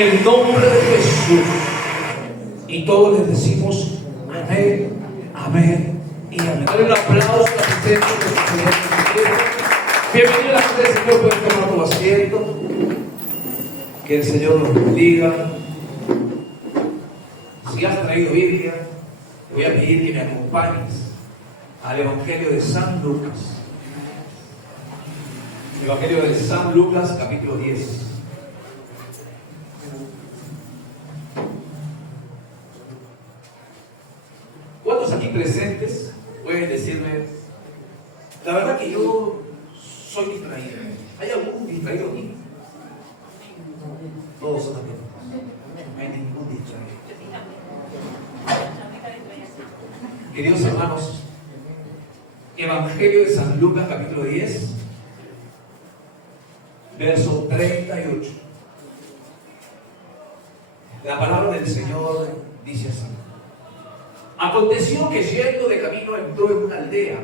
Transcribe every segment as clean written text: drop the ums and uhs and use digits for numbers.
en el nombre de Jesús. Y todos les decimos amén, amén y amén. Dale un aplauso a la presencia del Señor Jesucristo. Bienvenido a la gente del Señor, pueden tomar tu asiento. Que el Señor los bendiga. Si has traído Biblia, te voy a pedir que me acompañes al Evangelio de San Lucas. Evangelio de San Lucas, capítulo 10. ¿Cuántos aquí presentes pueden decirme, la verdad que yo soy distraído? ¿Hay algún distraído aquí? Todos son atentos. No hay ningún distraído. Queridos hermanos, Evangelio de San Lucas, capítulo 10, verso 38. La palabra del Señor dice así: aconteció que yendo de camino entró en una aldea,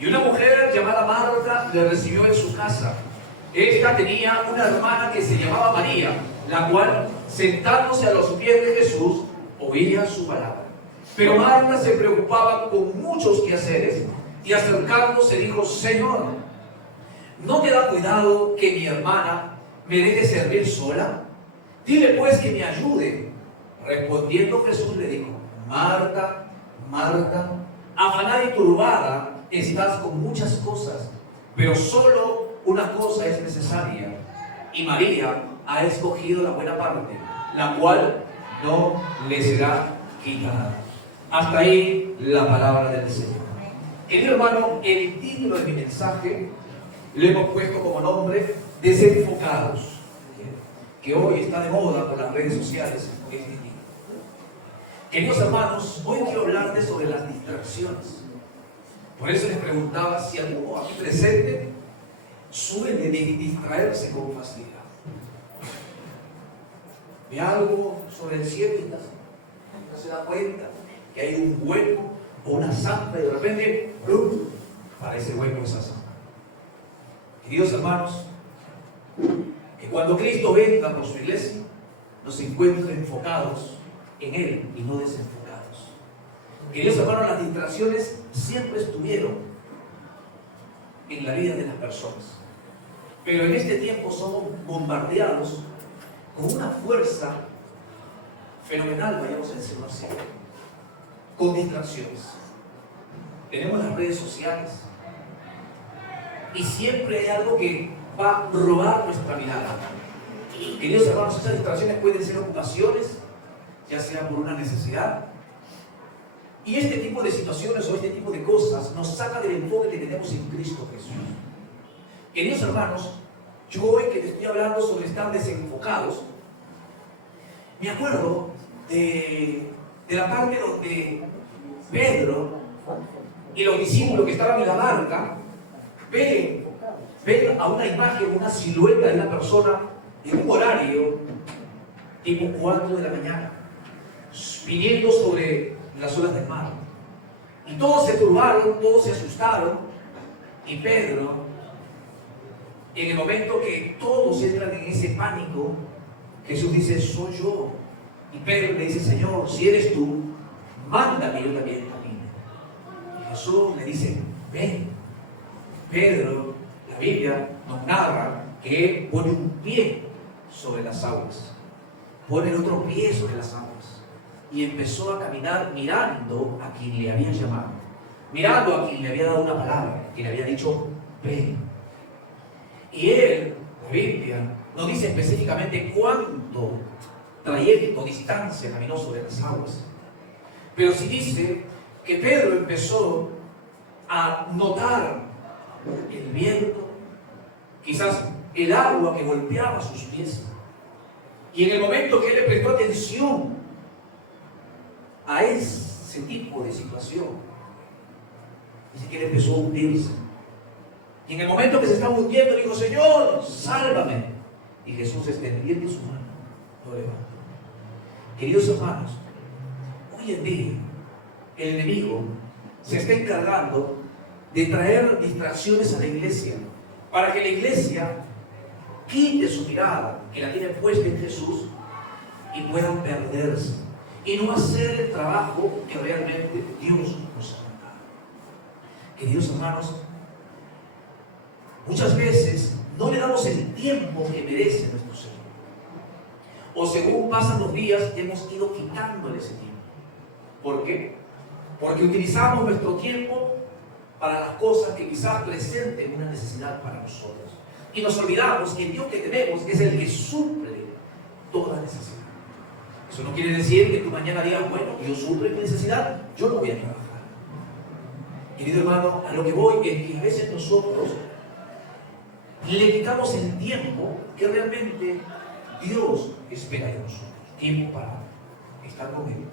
y una mujer llamada Marta le recibió en su casa. Esta tenía una hermana que se llamaba María, la cual, sentándose a los pies de Jesús, oía su palabra. Pero Marta se preocupaba con muchos quehaceres, y acercándose dijo: Señor, ¿no te da cuidado que mi hermana me deje servir sola? Dile pues que me ayude. Respondiendo Jesús le dijo: Marta, Marta, afanada y turbada estás con muchas cosas, pero solo una cosa es necesaria, y María ha escogido la buena parte, la cual no le será quitada. Hasta ahí la palabra del Señor. Querido hermano, el título de mi mensaje le hemos puesto como nombre Desenfocados, que hoy está de moda por las redes sociales. Queridos hermanos, hoy quiero hablarles sobre las distracciones. Por eso les preguntaba si alguno aquí presente suele distraerse con facilidad. Ve algo sobre el cielo y no se da cuenta que hay un hueco o una zanja y de repente ¡plum!, parece hueco esa zanja. Queridos hermanos, que cuando Cristo venga por su iglesia, nos encuentre enfocados en Él y no desenfocados. Queridos hermanos, las distracciones siempre estuvieron en la vida de las personas, pero en este tiempo somos bombardeados con una fuerza fenomenal, vayamos a decirlo así, con distracciones. Tenemos las redes sociales y siempre hay algo que va a robar nuestra mirada. Queridos hermanos, esas distracciones pueden ser ocupaciones, ya sea por una necesidad, y este tipo de situaciones o este tipo de cosas nos saca del enfoque que tenemos en Cristo Jesús. Queridos hermanos, yo hoy que te estoy hablando sobre estar desenfocados, me acuerdo de la parte donde Pedro y los discípulos que estaban en la barca ven a una imagen, una silueta de una persona en un horario tipo 4 de la mañana, viniendo sobre las olas del mar. Y todos se turbaron, todos se asustaron, y Pedro, en el momento que todos entran en ese pánico, Jesús dice: soy yo. Y Pedro le dice: Señor, si eres tú, mándame, yo también camine. Y Jesús le dice: ven. Pedro, la Biblia nos narra que él pone un pie sobre las aguas, pone el otro pie sobre las aguas, y empezó a caminar mirando a quien le había llamado, mirando a quien le había dado una palabra, quien le había dicho: ven. Y él, la Biblia, no dice específicamente cuánto trayecto, distancia caminó sobre las aguas, pero sí dice que Pedro empezó a notar el viento, quizás el agua que golpeaba sus pies, y en el momento que él le prestó atención a ese tipo de situación, dice que él empezó a hundirse, y en el momento que se estaba hundiendo dijo: Señor, sálvame. Y Jesús, extendiendo su mano, lo levantó. Queridos hermanos, hoy en día el enemigo se está encargando de traer distracciones a la iglesia, para que la iglesia quite su mirada, que la tiene puesta en Jesús, y puedan perderse y no hacer el trabajo que realmente Dios nos ha mandado. Queridos hermanos, muchas veces no le damos el tiempo que merece nuestro Señor. O según pasan los días, hemos ido quitándole ese tiempo. ¿Por qué? Porque utilizamos nuestro tiempo para las cosas que quizás presenten una necesidad para nosotros. Y nos olvidamos que el Dios que tenemos es el que suple toda necesidad. Eso no quiere decir que tú mañana digas, bueno, Dios suple mi necesidad, yo no voy a trabajar. Querido hermano, a lo que voy es que a veces nosotros le quitamos el tiempo que realmente Dios espera de nosotros. Tiempo para estar con Él.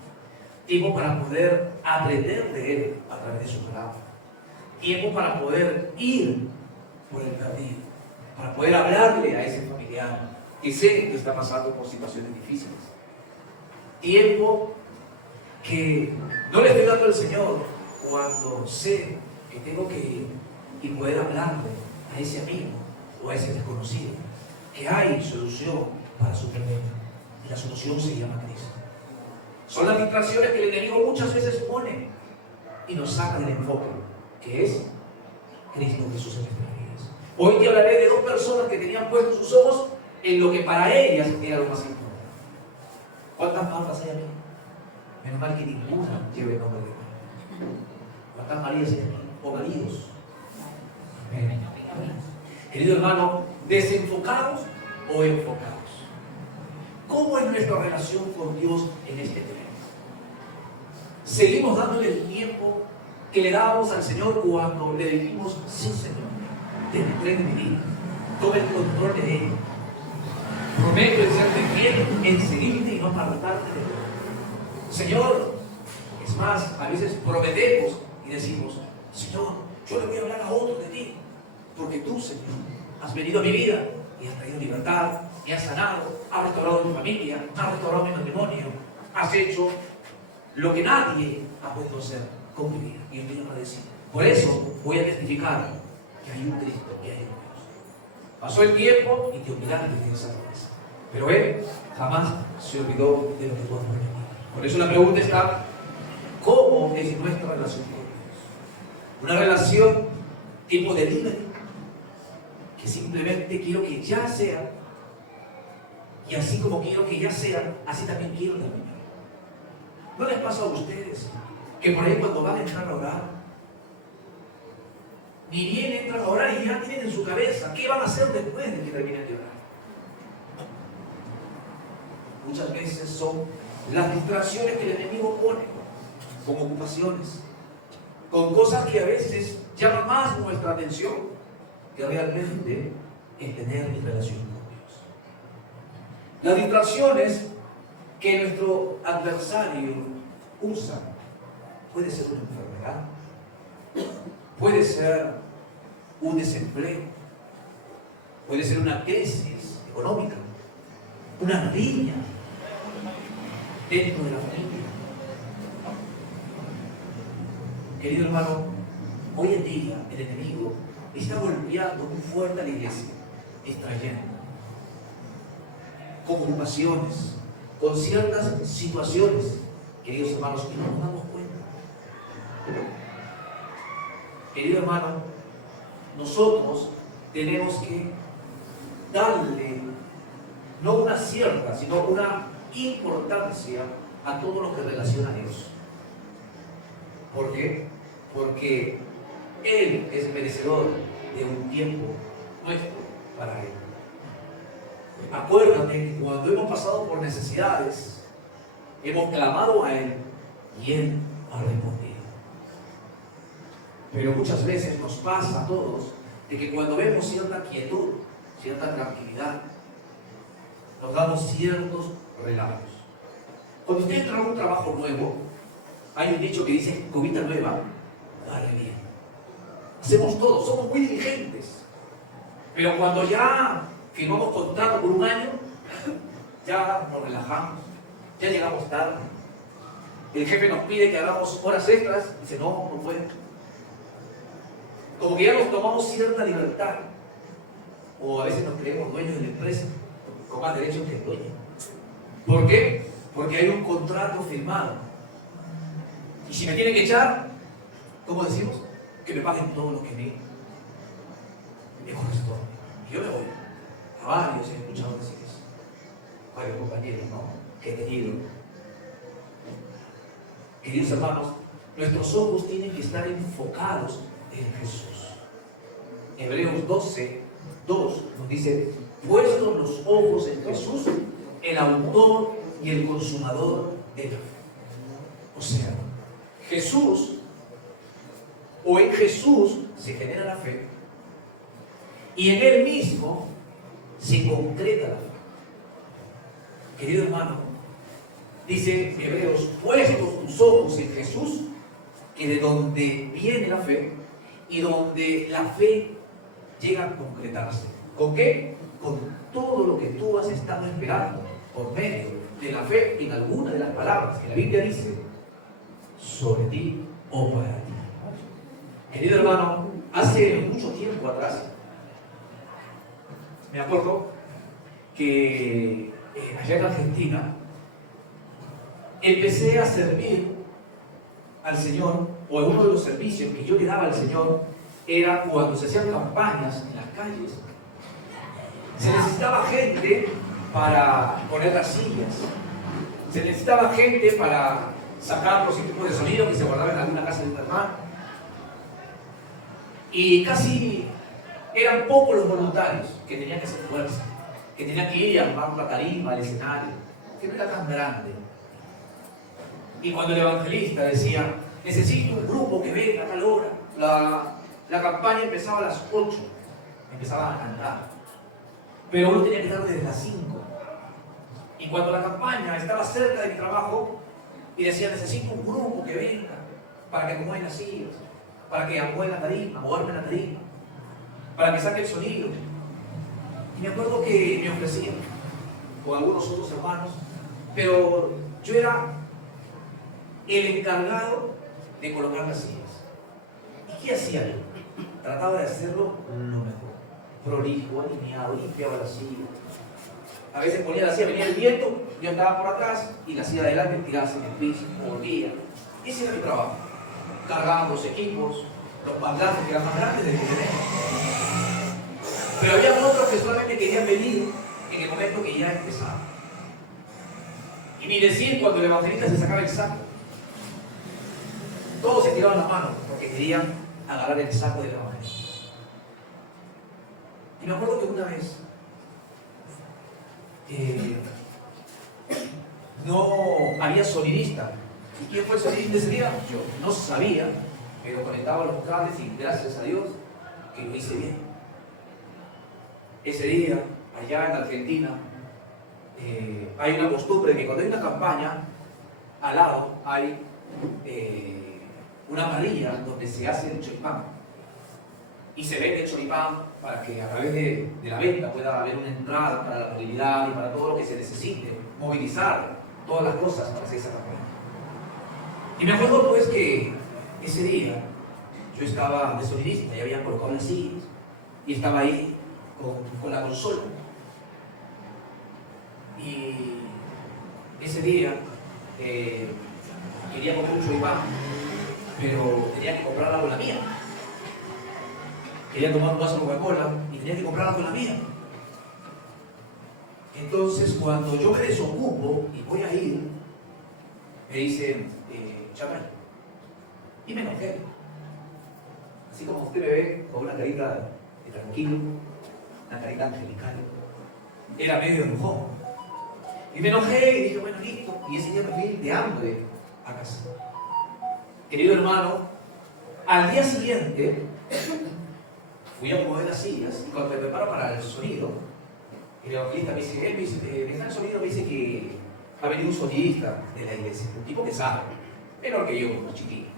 Tiempo para poder aprender de Él a través de su palabra. Tiempo para poder ir por el perdido. Para poder hablarle a ese familiar que sé que está pasando por situaciones difíciles. Tiempo que no le estoy dando al Señor cuando sé que tengo que ir y poder hablarle a ese amigo o a ese desconocido que hay solución para su problema. Y la solución se llama Cristo. Son las distracciones que el enemigo muchas veces pone y nos saca del enfoque, que es Cristo Jesús en nuestras vidas. Hoy te hablaré de dos personas que tenían puestos sus ojos en lo que para ellas era lo más importante. ¿Cuántas Martas hay aquí? Menos mal que ninguna lleve el nombre de Dios. ¿Cuántas Marías hay aquí? O maridos. Amén. Querido hermano, ¿desenfocados o enfocados? ¿Cómo es nuestra relación con Dios en este tema? Seguimos dándole el tiempo que le dábamos al Señor cuando le dijimos, sí Señor, ten el tren de mi vida, toma el control de él. Prometo en serte fiel, en seguirte y no apartarte de él. Señor, es más, a veces prometemos y decimos, Señor, yo le voy a hablar a otro de ti, porque tú, Señor, has venido a mi vida y has traído libertad, me has sanado, has restaurado mi familia, has restaurado mi matrimonio, has hecho lo que nadie ha podido hacer con mi vida. Y estoy agradecido. Por eso voy a testificar que hay un Cristo, que hay un Dios. Pasó el tiempo y te olvidaste de esa promesa. Pero Él jamás se olvidó de lo que tú has prometido. Por eso la pregunta está, ¿cómo es nuestra relación con Dios? Una relación tipo delivery, que simplemente quiero que ya sea, y así como quiero que ya sea, así también quiero terminar. ¿No les pasa a ustedes que por ahí cuando van a entrar a orar, ni bien entran a orar y ya tienen en su cabeza qué van a hacer después de que terminen de orar? Muchas veces son las distracciones que el enemigo pone, con ocupaciones, con cosas que a veces llaman más nuestra atención que realmente es tener mi relación con Dios. Las distracciones que nuestro adversario usa puede ser una enfermedad, puede ser un desempleo, puede ser una crisis económica, una riña dentro de la familia. Querido hermano, hoy en día el enemigo está golpeando muy fuerte a la iglesia, distrayendo, con ocupaciones, con ciertas situaciones, queridos hermanos, que no nos damos cuenta. Querido hermano, nosotros tenemos que darle no una cierta, sino una importancia a todo lo que relaciona a Dios. ¿Por qué? Porque Él es merecedor de un tiempo nuestro para Él. Acuérdate que cuando hemos pasado por necesidades, hemos clamado a Él y Él ha respondido. Pero muchas veces nos pasa a todos de que cuando vemos cierta quietud, cierta tranquilidad, nos damos ciertos relajos. Cuando usted entra a un trabajo nuevo, hay un dicho que dice, cubita nueva, dale bien. Hacemos todo, somos muy diligentes. Pero cuando ya firmamos contrato por un año, ya nos relajamos, ya llegamos tarde. El jefe nos pide que hagamos horas extras, dice, no, no puedo. Como que ya nos tomamos cierta libertad. O a veces nos creemos dueños de la empresa, con más derechos que el dueño. ¿Por qué? Porque hay un contrato firmado. Y si me tienen que echar, ¿cómo decimos? Que me paguen todo lo que me corresponde. Y yo me voy. A varios he escuchado decir eso. Varios compañeros, ¿no? Que he tenido. Queridos hermanos, nuestros ojos tienen que estar enfocados en Jesús. Hebreos 12, 2 nos dice: puestos los ojos en Jesús, el autor y el consumador de la fe. O sea, Jesús, o en Jesús se genera la fe, y en Él mismo se concreta la fe. Querido hermano, dice Hebreos: puestos tus ojos en Jesús, que de donde viene la fe, y donde la fe llega a concretarse. ¿Con qué? Con todo lo que tú has estado esperando por medio de la fe en alguna de las palabras que la Biblia dice sobre ti o para ti. Querido hermano, hace mucho tiempo atrás, me acuerdo que allá en Argentina empecé a servir al Señor, o uno de los servicios que yo le daba al Señor era cuando se hacían campañas en las calles. Se necesitaba gente para poner las sillas, se necesitaba gente para sacar los tipos de sonido que se guardaban en alguna casa de un hermano, y casi eran pocos los voluntarios que tenían que hacer fuerza, que tenían que ir a armar la tarima, al escenario, que no era tan grande. Y cuando el evangelista decía: necesito un grupo que venga a tal hora, la campaña empezaba a las 8, empezaban a cantar, pero uno tenía que estar desde las 5. Y cuando la campaña estaba cerca de mi trabajo y decía: necesito un grupo que venga para que acomoden las sillas, para que acomoden la tarima, o armen la tarima, para que saque el sonido. Y me acuerdo que me ofrecían con algunos otros hermanos, pero yo era el encargado de colocar las sillas. ¿Y qué hacía yo? Trataba de hacerlo lo mejor, prolijo, alineado, limpiaba la silla. A veces ponía la silla, venía el viento, yo andaba por atrás y la silla de adelante tirase en el piso, volvía. Ese era mi trabajo. Cargaban los equipos, los parlantes que eran más grandes de los que tenemos. Pero había otros que solamente querían venir en el momento que ya empezaba. Y ni decir cuando el evangelista se sacaba el saco. Todos se tiraban las manos porque querían agarrar el saco del evangelista. Y me acuerdo que una vez no había sonidista. ¿Y quién fue el sonidista ese día? Yo no sabía, pero conectaba los cables y gracias a Dios que lo hice bien. Ese día, allá en Argentina, hay una costumbre que cuando hay una campaña, al lado hay una parrilla donde se hace el choripán. Y se vende el choripán para que a través de la venta pueda haber una entrada para la movilidad y para todo lo que se necesite, movilizar todas las cosas para hacer esa campaña. Y me acuerdo pues que ese día yo estaba de sonidista y habían colocado las sillas y estaba ahí con la consola. Y ese día quería comer un choripán, pero tenía que comprarla con la mía. Quería tomar un vaso de Coca-Cola y tenía que comprarla con la mía. Entonces, cuando yo me desocupo y voy a ir, me dicen: Chapay. Y me enojé. Así como usted me ve, con una carita de tranquilo, una carita angelical. Era medio enojón. Y me enojé y dije: bueno, listo. Y ese día me fui de hambre a casa. Querido hermano, al día siguiente fui a mover las sillas y cuando me preparo para el sonido, el evangelista me dice: deja el sonido, me dice que ha venido un sonidista de la iglesia, un tipo que sabe, menor que yo, más chiquito.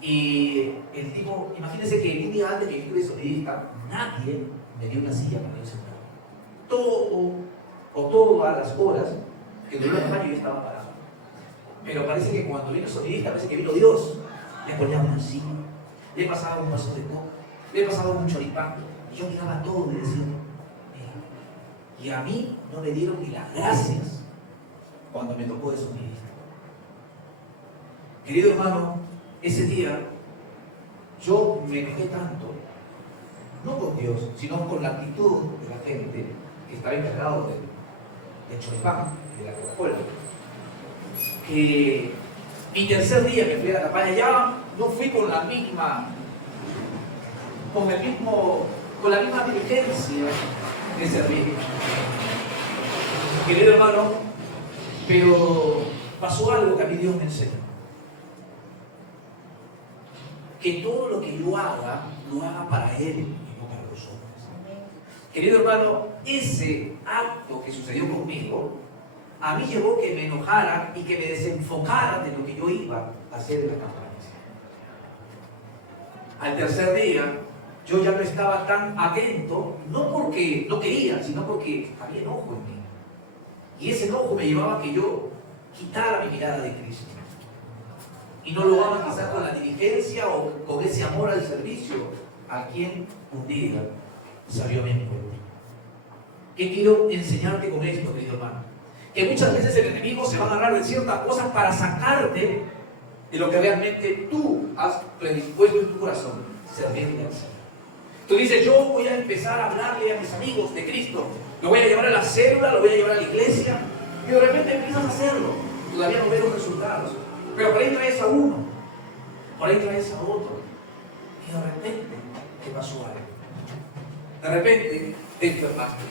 Y el tipo, imagínense que el día antes que yo estuve sonidista, nadie me dio una silla para yo sentar. Todas las horas que duró el baño yo estaba parado. Pero parece que cuando vino el sonidista, parece que vino Dios, le ponía una silla, le pasaba un vaso de coca, le pasaba un choripán, y yo miraba todo y decía: mira. Y a mí no me dieron ni las gracias cuando me tocó de su ministro. Querido hermano, ese día yo me enojé tanto, no con Dios, sino con la actitud de la gente que estaba encargado del choripán, de la Coca-Cola. Que mi tercer día que fui a la campaña ya no fui con la misma diligencia de servir. Querido hermano, pero pasó algo que a mí Dios me enseñó. Que todo lo que yo haga, lo haga para Él y no para los hombres. Querido hermano, ese acto que sucedió conmigo, a mí llevó que me enojara y que me desenfocara de lo que yo iba a hacer en la campaña. Al tercer día, yo ya no estaba tan atento, no porque no quería, sino porque había enojo en mí. Y ese enojo me llevaba a que yo quitara mi mirada de Cristo. Y no lo haga quizás con la diligencia o con ese amor al servicio a quien un día salió a mi encuentro. ¿Qué quiero enseñarte con esto, querido hermano? Que muchas veces el enemigo se va a agarrar de ciertas cosas para sacarte de lo que realmente tú has predispuesto en tu corazón, servirle al Señor. Tú dices, yo voy a empezar a hablarle a mis amigos de Cristo, lo voy a llevar a la célula, lo voy a llevar a la iglesia, y de repente empiezas a hacerlo, todavía no ves los resultados, pero por ahí traes a uno, por ahí traes a otro, y de repente te pasó algo. De repente te enfermaste,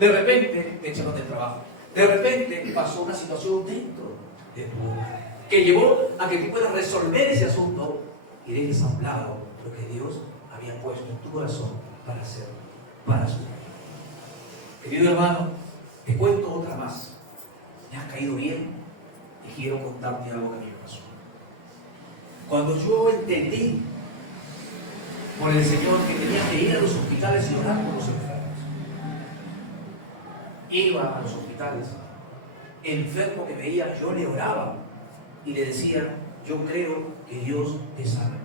de repente te echaron del trabajo, de repente pasó una situación dentro de tu hogar que llevó a que tú puedas resolver ese asunto y dejes a un lado lo que Dios había puesto en tu corazón para hacer, para su vida. Querido hermano, te cuento otra más. Me has caído bien y quiero contarte algo que a mí me pasó. Cuando yo entendí por el Señor que tenía que ir a los hospitales y orar por los enfermos, iba a los hospitales, el enfermo que veía, yo le oraba y le decía, yo creo que Dios te sana.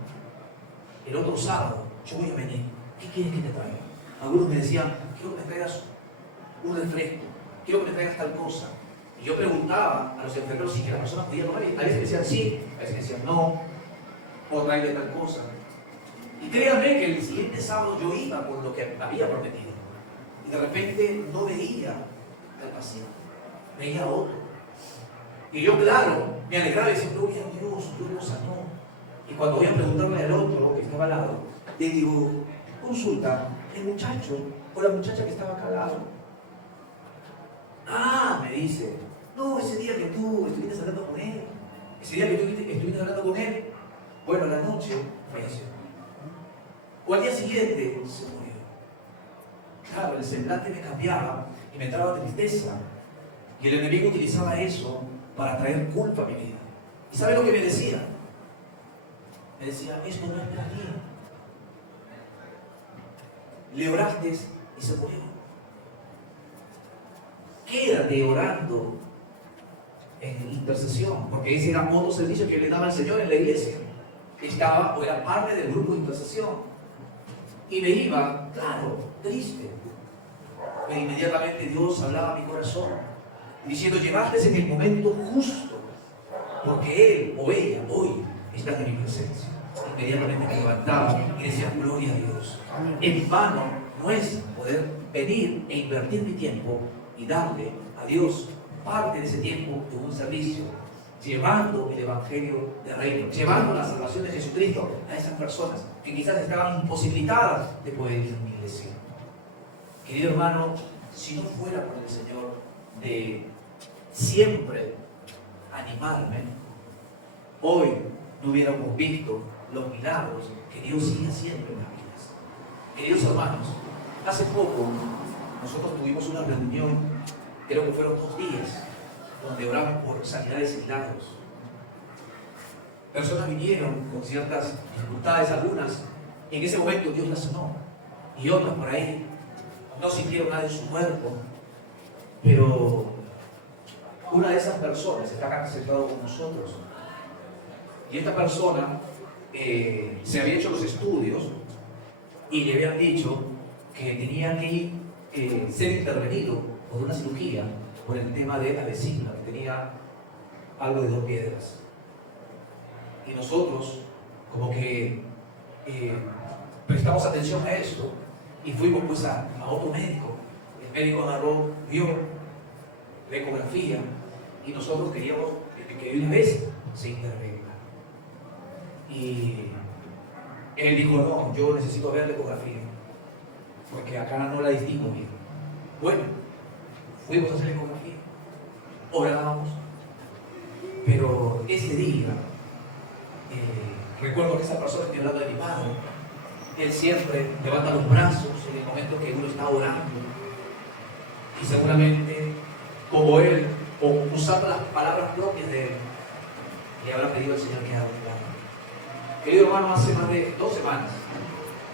El otro sábado, yo voy a venir, ¿qué quieres que te traiga? Algunos me decían, quiero que me traigas un refresco, quiero que me traigas tal cosa. Y yo preguntaba a los enfermeros si la persona podía tomar, y a veces me decían sí, a veces me decían no, puedo traerle tal cosa. Y créanme que el siguiente sábado yo iba por lo que había prometido. Y de repente no veía al paciente, veía a otro. Y yo, claro, me alegraba y decía, gloria a Dios, Dios lo sanó. Y cuando voy a preguntarle al otro que estaba al lado, le digo, consulta, el muchacho o la muchacha que estaba acá al lado. Ah, me dice, no, ese día que tú estuviste hablando con él, ese día que tú estuviste hablando con él, bueno, a la noche falleció. O al día siguiente se murió. Claro, el semblante me cambiaba y me entraba tristeza. Y el enemigo utilizaba eso para traer culpa a mi vida. ¿Y sabe lo que me decía? Me decía, esto no es para ti. Le oraste y se murió. Quédate orando en intercesión, porque ese era otro servicio que yo le daba al Señor en la iglesia. Estaba o era parte del grupo de intercesión. Y me iba, claro, triste. Pero inmediatamente Dios hablaba a mi corazón, diciendo, llevaste en el momento justo, porque Él o ella hoy están en mi presencia. Inmediatamente me levantaba y decía, gloria a Dios. En vano no es poder venir e invertir mi tiempo y darle a Dios parte de ese tiempo en un servicio, llevando el Evangelio del Reino, llevando la salvación de Jesucristo a esas personas que quizás estaban imposibilitadas de poder ir a mi iglesia. Querido hermano, si no fuera por el Señor de siempre animarme, hoy no hubiéramos visto los milagros que Dios sigue haciendo en las vidas. Queridos hermanos, hace poco nosotros tuvimos una reunión, creo que fueron 2 días, donde oramos por sanidades y milagros. Personas vinieron con ciertas dificultades, algunas, en ese momento Dios las sanó, y otras por ahí no sintieron nada en su cuerpo, pero una de esas personas está acá sentado con nosotros, y esta persona se había hecho los estudios y le habían dicho que tenía que ser intervenido por una cirugía por el tema de la vesícula, que tenía algo de 2 piedras. Y nosotros, como que prestamos atención a esto y fuimos pues a otro médico. El médico agarró, vio la ecografía y nosotros queríamos que de una vez se intervenga. Y él dijo, no, yo necesito ver la ecografía, porque acá no la distingo bien. Bueno, fuimos a hacer la ecografía, orábamos, pero ese día, recuerdo que esa persona, estoy hablando de mi padre, él siempre levanta los brazos en el momento que uno está orando, y seguramente, como él, o usando las palabras propias de él, le habrá pedido al Señor que haga un milagro. Querido hermano, hace más de 2 semanas,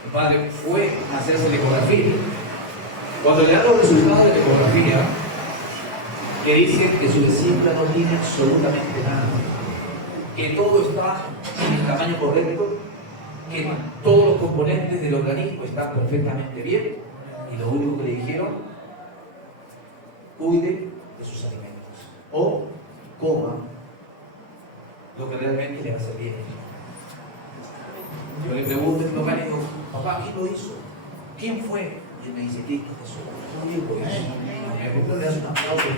mi padre fue a hacerse la ecografía. Cuando le dan los resultados de la ecografía, que dicen que su vesícula no tiene absolutamente nada, que todo está en el tamaño correcto, que todos los componentes del organismo están perfectamente bien, y lo único que le dijeron, cuide de sus alimentos o coma lo que realmente le va a hacer bien. Yo le pregunto a mi papá, le digo, papá, ¿quién lo hizo? ¿Quién fue? Y él me dice, Cristo Jesús. Yo digo eso. ¿Por qué le das un aplauso?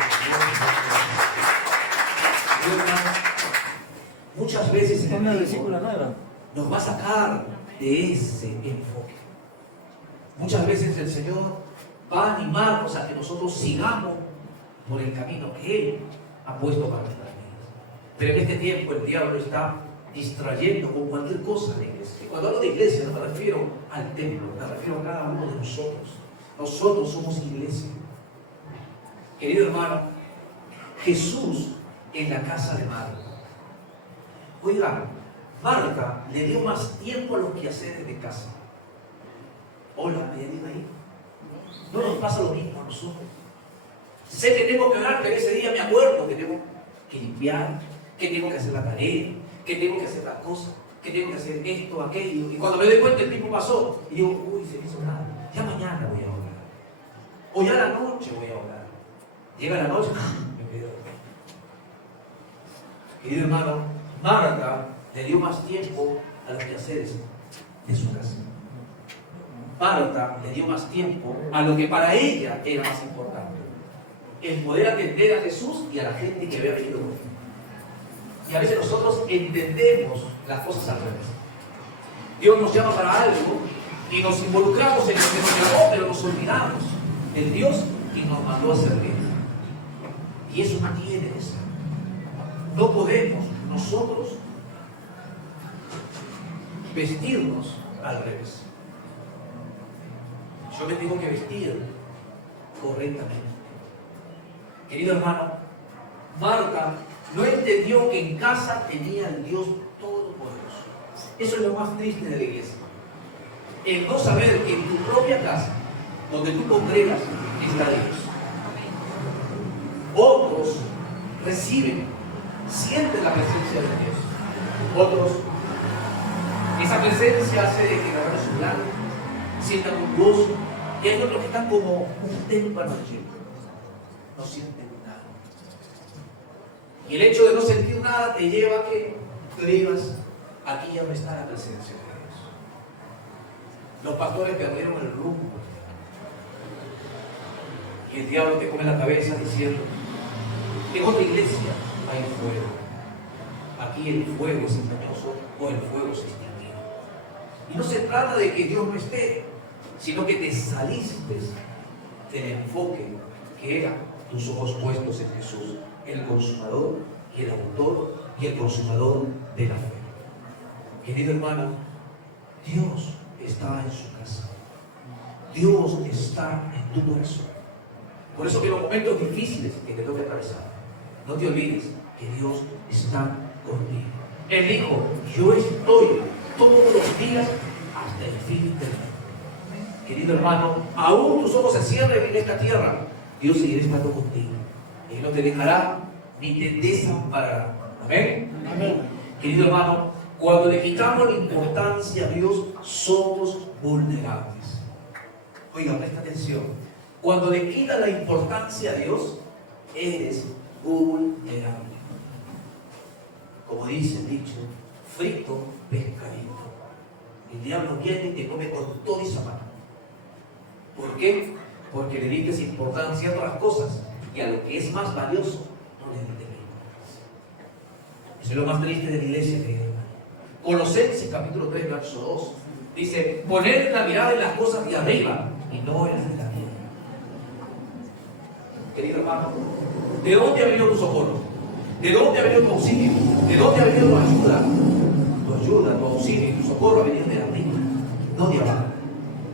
Muchas veces en el tiempo nos va a sacar de ese enfoque. Muchas veces el Señor va a animarnos a que nosotros sigamos por el camino que Él ha puesto para nuestras vidas. Pero en este tiempo el diablo está distrayendo con cualquier cosa de la iglesia. Y cuando hablo de iglesia no me refiero al templo, me refiero a cada uno de nosotros. Nosotros somos iglesia. Querido hermano, Jesús en la casa de Marta. Oigan, Marta le dio más tiempo a los quehaceres de casa. Hola, ¿hay alguien ahí? No nos pasa lo mismo a nosotros. Sé que tengo que orar, pero ese día me acuerdo que tengo que limpiar, que tengo que hacer la tarea, que tengo que hacer las cosas, que tengo que hacer esto, aquello. Y cuando me doy cuenta el tiempo pasó y digo, uy, se me hizo nada. Ya mañana voy a orar. O ya a la noche voy a orar. Llega la noche, me quedo. Querido hermano, Marta le dio más tiempo a los quehaceres de su casa. Marta le dio más tiempo a lo que para ella era más importante. El poder atender a Jesús y a la gente que había venido con él. Y a veces nosotros entendemos las cosas al revés. Dios nos llama para algo y nos involucramos en lo que nos llamó, pero nos olvidamos del Dios que nos mandó a servir. Y eso no tiene que ser. No podemos nosotros vestirnos al revés. Yo me tengo que vestir correctamente. Querido hermano, Marta no entendió que en casa tenía el Dios Todopoderoso. Eso es lo más triste de la iglesia. El no saber que en tu propia casa, donde tú congregas, está Dios. Otros reciben, sienten la presencia de Dios. Otros, esa presencia hace de que agarren su lágrimas, sientan un gozo, y hay otros que están como un témpano lleno. No sienten nada. Y el hecho de no sentir nada te lleva a que tú digas, aquí ya no está la presencia de Dios. Los pastores perdieron el rumbo. Y el diablo te come la cabeza diciendo, en otra iglesia hay fuego. Aquí el fuego es engañoso o el fuego se extinguió. Y no se trata de que Dios no esté, sino que te saliste del enfoque que era tus ojos puestos en Jesús, el consumador y el autor y el consumador de la fe. Querido hermano, Dios está en su casa. Dios está en tu corazón. Por eso que en los momentos difíciles que te toque atravesar, no te olvides que Dios está contigo. Él dijo, yo estoy todos los días hasta el fin del mundo. Querido hermano, aún tus ojos se cierren en esta tierra, Dios seguirá estando contigo. Él no te dejará ni te desamparará. Amén. Amén. Querido hermano, cuando le quitamos la importancia a Dios, somos vulnerables. Oiga, presta atención. Cuando le quitas la importancia a Dios, eres vulnerable. como dice el dicho, frito, pescadito. El diablo viene y te come con toda esa mano. ¿Por qué? Porque le diste importancia a otras cosas y a lo que es más valioso no le diste importancia. Eso es lo más triste de la iglesia, querido hermano. Colosenses capítulo 3, verso 2 dice: poner la mirada en las cosas de arriba y no en las de la tierra. Querido hermano, ¿de dónde ha venido tu socorro? ¿De dónde ha venido tu auxilio? ¿De dónde ha venido tu ayuda? Tu ayuda, tu auxilio y tu socorro ha venido de arriba, no de abajo.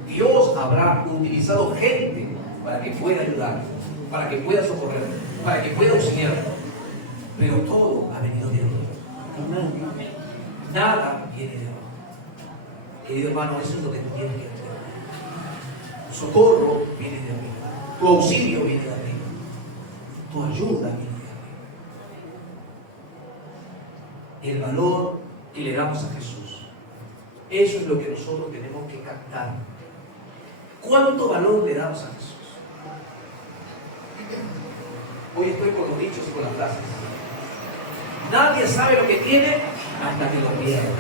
Dios habrá utilizado gente para que pueda ayudar, para que pueda socorrer, para que pueda auxiliar. Pero todo ha venido de arriba. Nada viene de abajo. Querido hermano, eso es lo que tú tienes que entender. Tu socorro viene de arriba. Tu auxilio viene de arriba. Tu ayuda viene de arriba. El valor que le damos a Jesús. Eso es lo que nosotros tenemos que captar. ¿Cuánto valor le damos a Jesús? Hoy estoy con los dichos y con las frases. Nadie sabe lo que tiene hasta que lo pierde.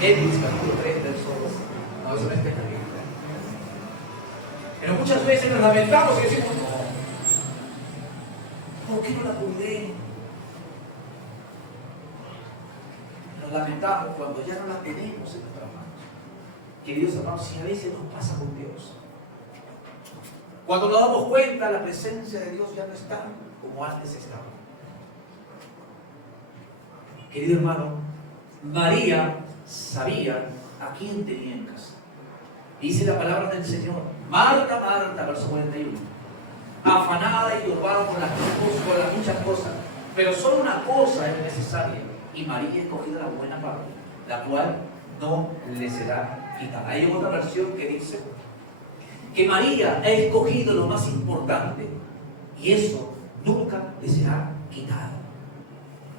Hechos capítulo 3, verso 2. No, eso no está en la Biblia. Pero muchas veces nos lamentamos y decimos: no, ¿por qué no la cuidé? Nos lamentamos cuando ya no la tenemos en nuestras manos. Queridos hermanos, si a veces nos pasa con Dios, cuando nos damos cuenta, la presencia de Dios ya no está como antes estaba. Querido hermano, María sabía a quién tenía en casa. Dice la palabra del Señor: Marta, Marta, verso 41, afanada y turbada por las muchas cosas, pero solo una cosa es necesaria, y María ha escogido la buena parte, la cual no le será quitada. Hay otra versión que dice que María ha escogido lo más importante, y eso nunca le será quitado.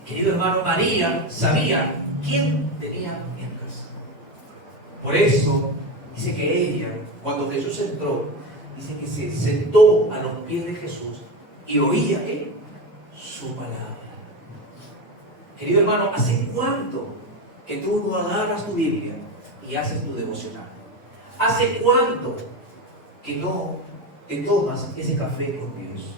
Querido hermano, María sabía quién tenía en casa. Por eso dice que ella, cuando Jesús entró, dice que se sentó a los pies de Jesús y oía ¿qué? Su palabra. Querido hermano, ¿hace cuánto que tú no agarras tu Biblia y haces tu devocional? ¿Hace cuánto que no te tomas ese café con Dios?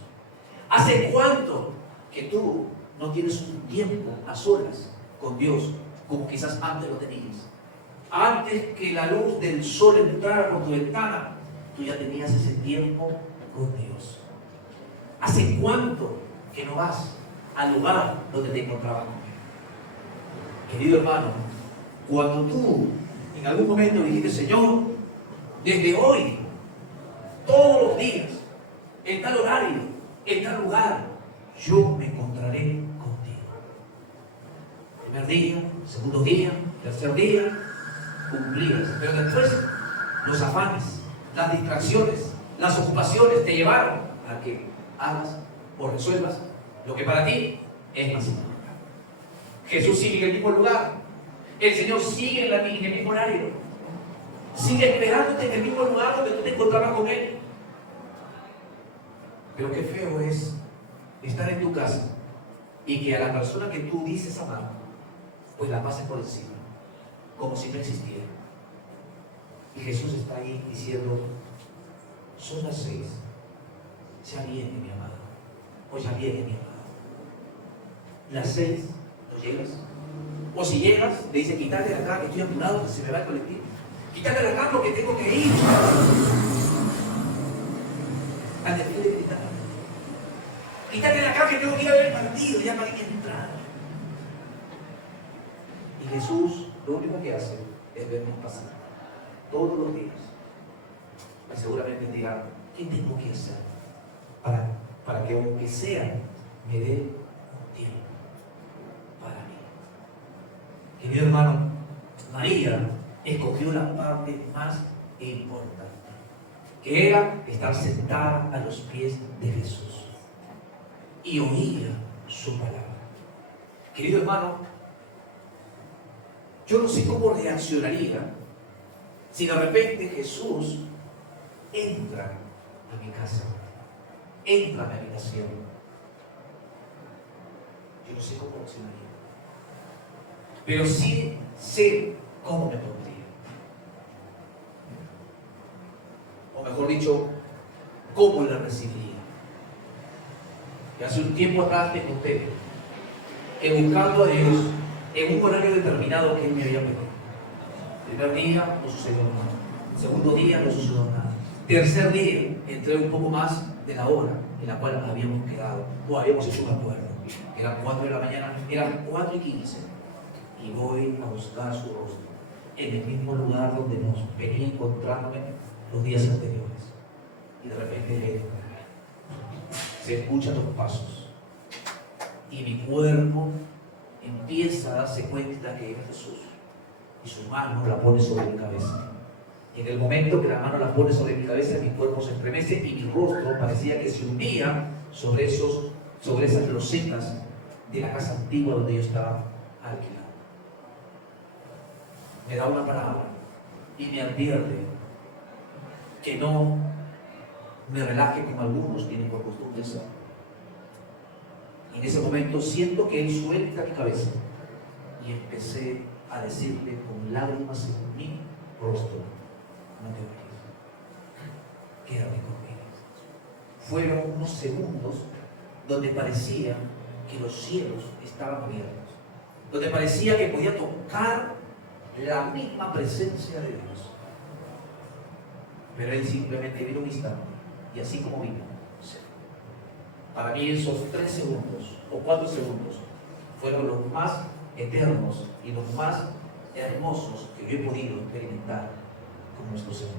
¿Hace cuánto que tú no tienes un tiempo a solas con Dios como quizás antes lo tenías? Antes que la luz del sol entrara por tu ventana, tú ya tenías ese tiempo con Dios. ¿Hace cuánto que no vas al lugar donde te encontrabas con Él? Querido hermano, cuando tú en algún momento dijiste: Señor, desde hoy, todos los días, en tal horario, en tal lugar, yo me encontraré contigo. Primer día, segundo día, tercer día, cumplías. Pero después, los afanes, las distracciones, las ocupaciones te llevaron a que hagas o resuelvas lo que para ti es más importante. Jesús sigue en el mismo lugar. El Señor sigue en el mismo horario. Sigue esperándote en el mismo lugar donde tú te encontrabas con Él. Pero qué feo es estar en tu casa y que a la persona que tú dices amar, pues la pases por encima, como si no existiera. Y Jesús está ahí diciendo: son las 6, ya viene mi amado, o ya viene mi amado. Las 6, ¿no llegas? O si llegas, le dice: quítate de acá, que estoy apurado, que se me va el colectivo. Quítate de acá porque tengo que ir al desfile de gritar. Quítate de acá que tengo que ir a ver el partido, ya pagué mi entrada. Y Jesús lo único que hace es vernos pasar todos los días. Y seguramente dirán: ¿qué tengo que hacer para que aunque sea me dé tiempo para mí? Querido hermano, María escogió la parte más importante, que era estar sentada a los pies de Jesús y oía su palabra. Querido hermano, yo no sé cómo reaccionaría si de repente Jesús entra a mi casa, entra a mi habitación. Yo no sé cómo reaccionaría. Pero sí sé cómo me pondría. O mejor dicho, cómo la recibiría. Y hace un tiempo atrás te conté que buscando a Dios en un horario determinado que Él me había pedido. Primer día no sucedió nada. Segundo día no sucedió nada. Tercer día entré un poco más de la hora en la cual habíamos quedado o habíamos hecho un acuerdo. Eran 4 de la mañana, eran 4:15 y voy a buscar su rostro en el mismo lugar donde nos venía encontrándome los días anteriores. Y de repente se escuchan los pasos y mi cuerpo empieza a darse cuenta que es Jesús y su mano la pone sobre mi cabeza. En el momento que la mano la pone sobre mi cabeza, mi cuerpo se estremece y mi rostro parecía que se hundía sobre esas losetas de la casa antigua donde yo estaba alquilado. Me da una palabra y me advierte que no me relaje como algunos tienen por costumbre ser. En ese momento siento que Él suelta mi cabeza y empecé a decirle con lágrimas en mi rostro: no te vayas, quédate conmigo. Fueron unos segundos donde parecía que los cielos estaban abiertos, donde parecía que podía tocar la misma presencia de Dios. Pero Él simplemente vino un instante y así como vino, se fue. Para mí esos 3 segundos o 4 segundos fueron los más eternos y los más hermosos que yo he podido experimentar con nuestro Señor.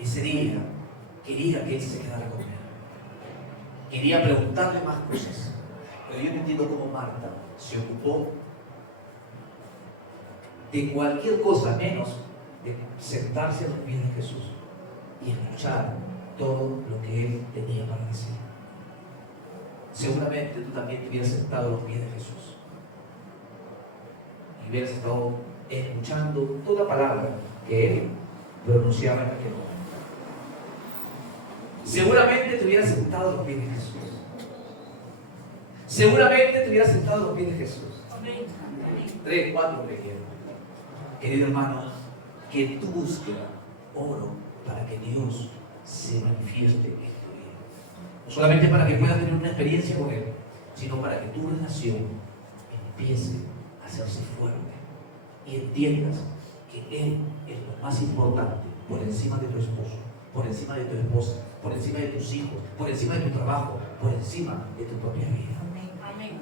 Ese día quería que Él se quedara conmigo. Quería preguntarle más cosas, pero yo no entiendo cómo Marta se ocupó de cualquier cosa menos de sentarse a los pies de Jesús y escuchar todo lo que Él tenía para decir. Seguramente tú también te hubieras sentado a los pies de Jesús y hubieras estado escuchando toda palabra que Él pronunciaba en aquel momento. Seguramente te hubieras sentado a los pies de Jesús. Seguramente te hubieras sentado a los pies de Jesús. 3, 4 le quiero. Querido hermano, que tu búsqueda, oro para que Dios se manifieste en tu vida. No solamente para que puedas tener una experiencia con Él, sino para que tu relación empiece a hacerse fuerte y entiendas que Él es lo más importante por encima de tu esposo, por encima de tu esposa, por encima de tus hijos, por encima de tu trabajo, por encima de tu propia vida. Amén.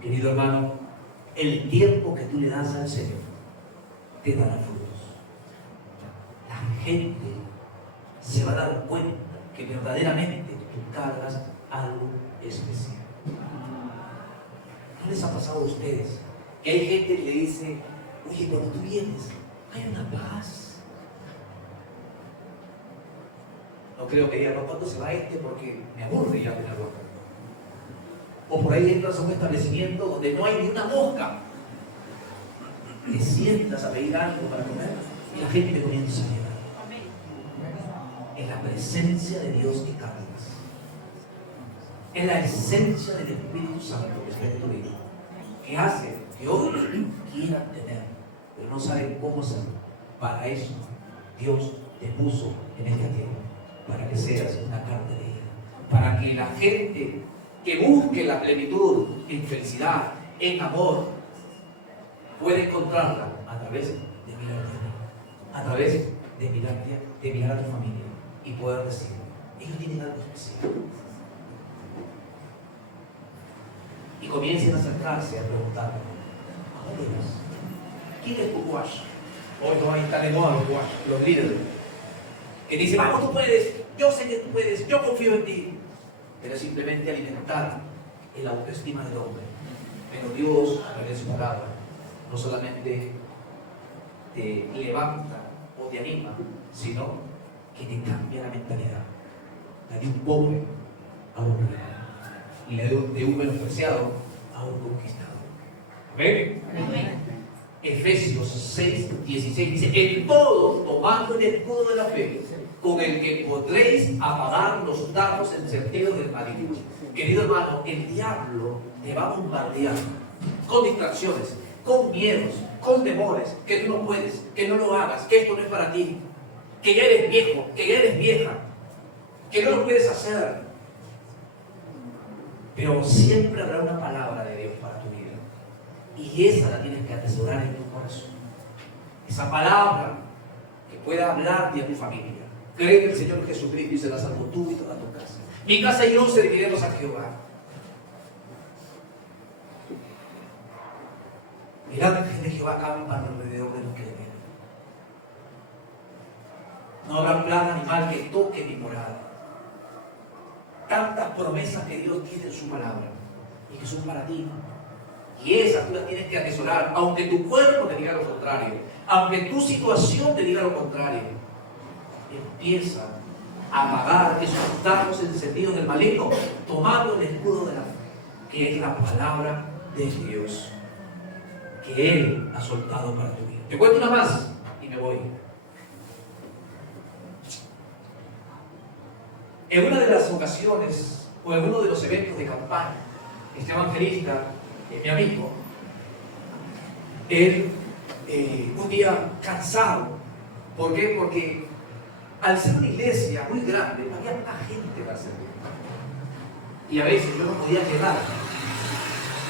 Querido hermano, el tiempo que tú le das al Señor te dará frutos. La gente se va a dar cuenta que verdaderamente tú cargas algo especial. ¿No les ha pasado a ustedes que hay gente que le dice: oye, cuando tú vienes hay una paz? No creo que digan: no, ¿cuándo se va porque me aburre ya tenerlo acá? O por ahí entras a un establecimiento donde no hay ni una mosca. Te sientas a pedir algo para comer y la gente te comienza a llevar. Es la presencia de Dios que cargas. Es la esencia del Espíritu Santo que está en tu vida, que hace que otros quieran tener, pero no saben cómo hacerlo. Para eso Dios te puso en esta tierra, para que seas una carta de vida, para que la gente que busque la plenitud en felicidad, en amor, pueda encontrarla a través de mirarte a ti, a través de mirar a tu familia y poder decir: ellos tienen algo especial. Y comiencen a acercarse a preguntarme: ¿a dónde vas? ¿Quién es tu guash? Hoy no hay tal de moda los guash, los líderes, que dicen: vamos, tú puedes, yo sé que tú puedes, yo confío en ti. Pero es simplemente alimentar el autoestima del hombre. Pero Dios, a través de su palabra, no solamente te levanta o te anima, sino que te cambia la mentalidad. La de un pobre a un rico, y la de un menospreciado a un conquistador. ¿Ven? Efesios 6, 16 dice: en todo tomando el escudo de la fe, con el que podréis apagar los dardos encendidos del maligno. Querido hermano, el diablo te va a bombardear con distracciones, con miedos, con temores, que tú no puedes, que no lo hagas, que esto no es para ti, que ya eres viejo, que ya eres vieja, que no lo puedes hacer. Pero siempre habrá una palabra de Dios para tu vida. Y esa la tienes que atesorar en tu corazón. Esa palabra que pueda hablarte a tu familia. Cree que el Señor Jesucristo y será salvo tú y toda tu casa. Mi casa y yo serviremos a Jehová. Mirad que de Jehová campan alrededor de los que le temen. No habrá plaga ni mal que toque mi morada. Tantas promesas que Dios tiene en su palabra y que son para ti. Y esas tú las tienes que atesorar, aunque tu cuerpo te diga lo contrario, aunque tu situación te diga lo contrario. Empieza a apagar esos dardos encendidos del maligno, tomando el escudo de la fe, que es la palabra de Dios, que Él ha soltado para tu vida. Te cuento una más y me voy. En una de las ocasiones, o en uno de los eventos de campaña, este evangelista, mi amigo, él un día cansado. ¿Por qué? Porque al ser una iglesia muy grande, había mucha gente para servir. Y a veces yo no podía llegar,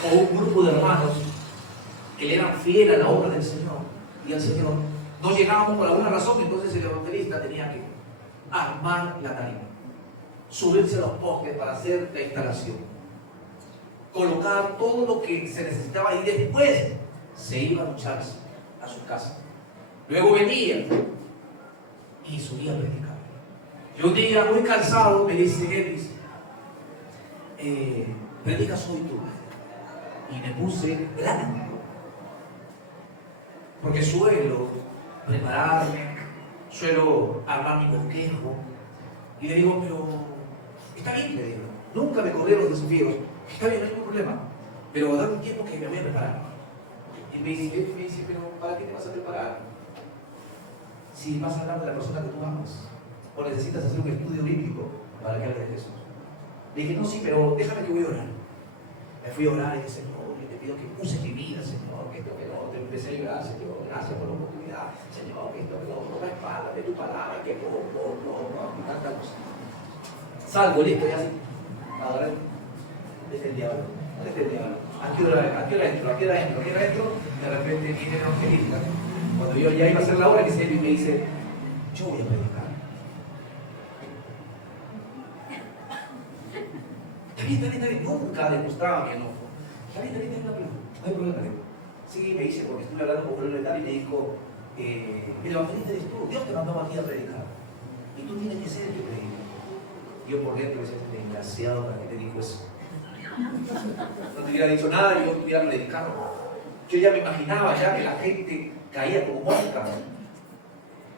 o un grupo de hermanos que le eran fieles a la obra del Señor, y al Señor no llegábamos por alguna razón. Entonces el evangelista tenía que armar la tarima, subirse a los postes para hacer la instalación, colocar todo lo que se necesitaba y después se iba a ducharse a su casa. Luego venía y subía a predicar. Y un día muy cansado me dice Elvis, predicas hoy tú. Y me puse blanco, porque suelo prepararme, suelo armar mi bosquejo. Y le digo, pero está bien, le digo, nunca me corrieron los desafíos, está bien, no hay ningún problema, pero dame un tiempo que me voy a preparar. Y me dice, pero ¿para qué te vas a preparar? Si vas a hablar de la persona que tú amas, o necesitas hacer un estudio bíblico para que hables de Jesús. Le dije, no, sí, pero déjame que voy a orar. Me fui a orar y dije, Señor, yo te pido que uses mi vida, Señor, que esto que no, te empecé a llorar, Señor, gracias por la oportunidad, Señor, que esto que no, la espalda de tu palabra, que no, y tanta cosa. Salgo, listo, y así. Ahora, es el diablo, es el diablo. Aquí hora entro, de repente viene el evangelista. Cuando yo ya iba a hacer la hora, que se me dice, yo voy a predicar. Está bien, nunca demostraba que no. Está bien, no hay problema. Sí, me dice, porque estuve hablando con Fernando Letal y me dijo, el evangelista eres tú, Dios te mandó aquí a predicar. Y tú tienes que ser el que predica. Yo por dentro decía, desgraciado, ¿para qué te dijo eso? No te hubiera dicho nada y yo te hubiera predicado. Yo ya me imaginaba ya que la gente caía como muerta,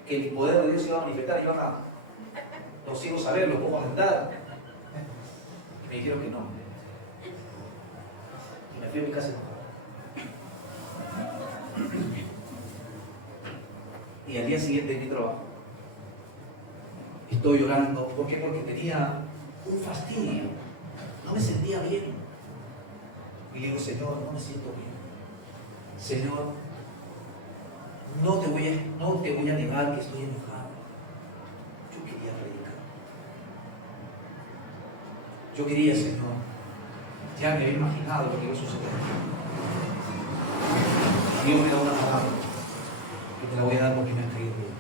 que el poder de Dios se iba a manifestar y iban a los ciegos a ver, los cojos a andar. Y me dijeron que no. Y me fui a mi casa enojado. Y al día siguiente en mi trabajo estoy llorando. ¿Por qué? Porque tenía un fastidio. No me sentía bien. Y le digo, Señor, no me siento bien. Señor, no te voy a negar que estoy enojado. Yo quería predicar. Yo quería, Señor. Ya me había imaginado lo que iba a suceder. Dios me da una palabra que te la voy a dar porque me ha caído bien.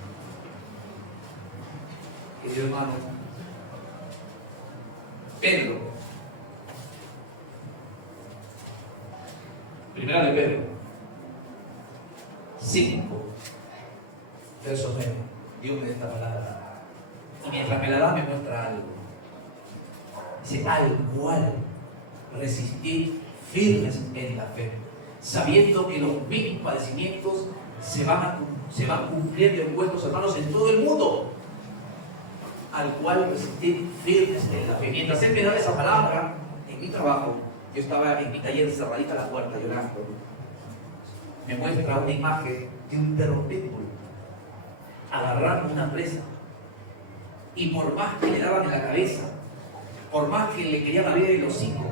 Querido hermano, Pedro, primera de Pedro 5, verso 9. Dios me da esta palabra y mientras me la da me muestra algo. Dice, al cual resistir firmes en la fe, sabiendo que los mismos padecimientos se van cumpliendo en vuestros hermanos en todo el mundo. Al cual resistir firmes en la fe. Mientras él me daba esa palabra en mi trabajo, yo estaba en mi taller cerradita a la puerta llorando. Me muestra una imagen de un perro pitbull agarrando una presa, y por más que le daban en la cabeza, por más que le querían abrir el hocico,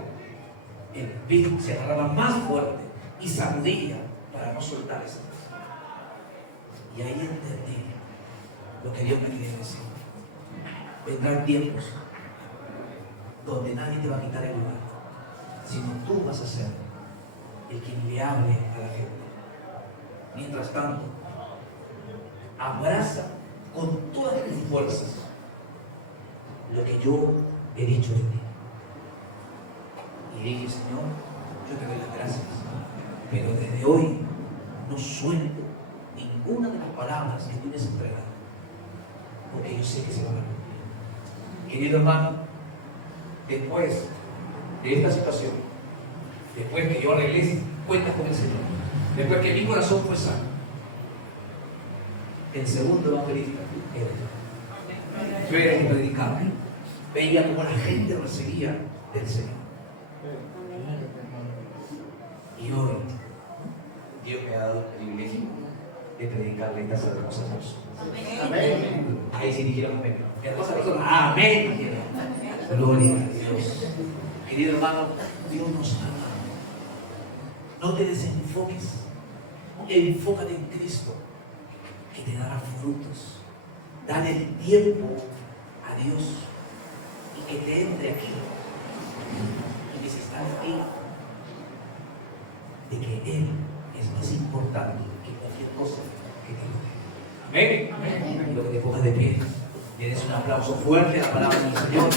el espíritu se agarraba más fuerte y sacudía para no soltar esa cosa. Y ahí entendí lo que Dios me quería decir. Vendrán tiempos donde nadie te va a quitar el lugar, sino tú vas a ser el que le hable a la gente. Mientras tanto, abraza con todas tus fuerzas lo que yo he dicho de ti. Y dije, Señor, yo te doy las gracias, pero desde hoy no suelto ninguna de las palabras que tú me has entregado, porque yo sé que se van a cumplir. Querido hermano, después de esta situación, después que yo arreglé cuentas con el Señor, después que mi corazón fue sano, el segundo evangelista era yo. Yo era el que predicaba. Veía como la gente recibía del Señor. Y hoy Dios me ha dado el privilegio de predicarle estas hermosas personas. Amén. Ahí sí dijeron amén. Hermosas personas, amén. Gloria a Dios. Querido hermano, Dios nos ama. No te desenfoques. Enfócate en Cristo, que te dará frutos. Dale el tiempo a Dios y que te entre aquí. Y que se está aquí de que Él es más importante que cualquier cosa que te rodee. Amén. Amén. Lo que te pongas de pie. Tienes un aplauso fuerte a la palabra del Señor.